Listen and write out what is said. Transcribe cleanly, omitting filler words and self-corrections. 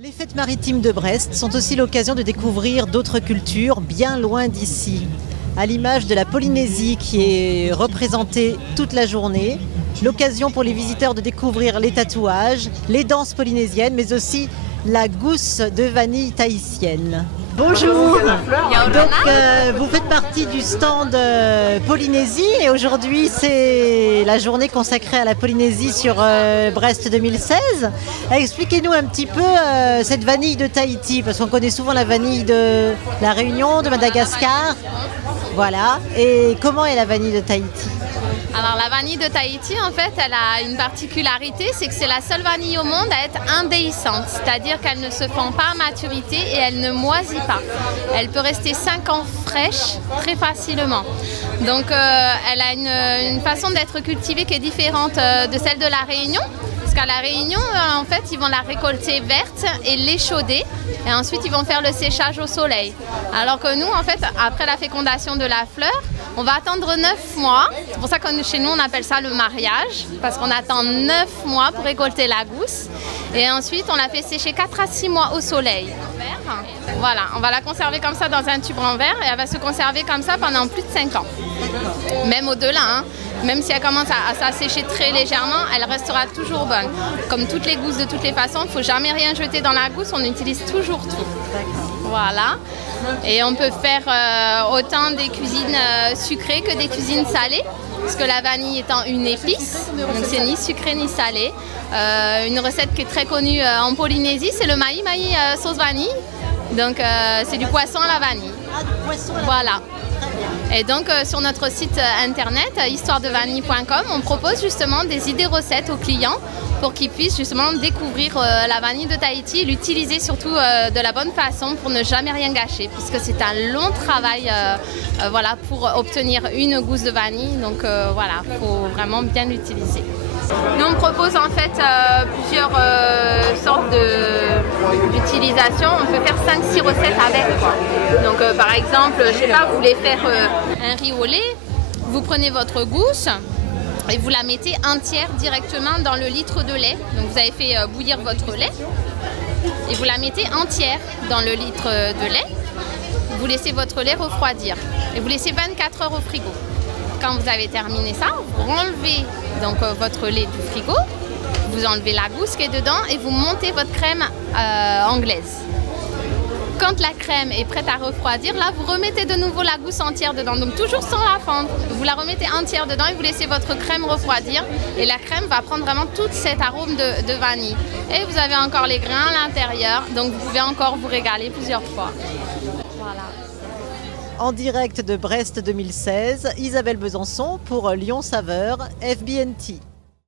Les fêtes maritimes de Brest sont aussi l'occasion de découvrir d'autres cultures bien loin d'ici. À l'image de la Polynésie qui est représentée toute la journée, l'occasion pour les visiteurs de découvrir les tatouages, les danses polynésiennes, mais aussi la gousse de vanille tahitienne. Bonjour. Donc vous faites partie du stand Polynésie et aujourd'hui c'est la journée consacrée à la Polynésie sur Brest 2016. Expliquez-nous un petit peu cette vanille de Tahiti, parce qu'on connaît souvent la vanille de la Réunion, de Madagascar. Voilà. Et comment est la vanille de Tahiti ? Alors la vanille de Tahiti, en fait, elle a une particularité, c'est que c'est la seule vanille au monde à être indéhiscente, c'est-à-dire qu'elle ne se fend pas à maturité et elle ne moisit pas. Elle peut rester 5 ans fraîche très facilement. Donc elle a une façon d'être cultivée qui est différente de celle de la Réunion. Parce qu'à la Réunion, en fait, ils vont la récolter verte et l'échauder. Et ensuite, ils vont faire le séchage au soleil. Alors que nous, en fait, après la fécondation de la fleur, on va attendre 9 mois. C'est pour ça que chez nous, on appelle ça le mariage. Parce qu'on attend 9 mois pour récolter la gousse. Et ensuite, on la fait sécher 4 à 6 mois au soleil. Voilà, on va la conserver comme ça dans un tube en verre. Et elle va se conserver comme ça pendant plus de 5 ans. Même au-delà, hein. Même si elle commence à s'assécher très légèrement, elle restera toujours bonne. Comme toutes les gousses de toutes les façons, il ne faut jamais rien jeter dans la gousse, on utilise toujours tout. Voilà. Et on peut faire autant des cuisines sucrées que des cuisines salées, parce que la vanille étant une épice, donc c'est ni sucré ni salé. Une recette qui est très connue en Polynésie, c'est le mahi sauce vanille. Donc c'est du poisson à la vanille. Voilà. Et donc sur notre site internet histoiredevanille.com, on propose justement des idées recettes aux clients pour qu'ils puissent justement découvrir la vanille de Tahiti et l'utiliser surtout de la bonne façon pour ne jamais rien gâcher, puisque c'est un long travail voilà, pour obtenir une gousse de vanille. Donc voilà, il faut vraiment bien l'utiliser. Nous on propose en fait plusieurs sortes d'utilisation. On peut faire 5-6 recettes avec quoi. Donc par exemple, je sais pas, vous voulez faire un riz au lait, vous prenez votre gousse et vous la mettez entière directement dans le litre de lait. Donc vous avez fait bouillir votre lait et vous la mettez entière dans le litre de lait. Vous laissez votre lait refroidir et vous laissez 24 heures au frigo. Quand vous avez terminé ça, vous enlevez donc votre lait du frigo, vous enlevez la gousse qui est dedans et vous montez votre crème anglaise. Quand la crème est prête à refroidir, là vous remettez de nouveau la gousse entière dedans, donc toujours sans la fendre. Vous la remettez entière dedans et vous laissez votre crème refroidir et la crème va prendre vraiment tout cet arôme de vanille. Et vous avez encore les grains à l'intérieur, donc vous pouvez encore vous régaler plusieurs fois. Voilà. En direct de Brest 2016, Isabelle Besançon pour Lyon Saveur FBNT.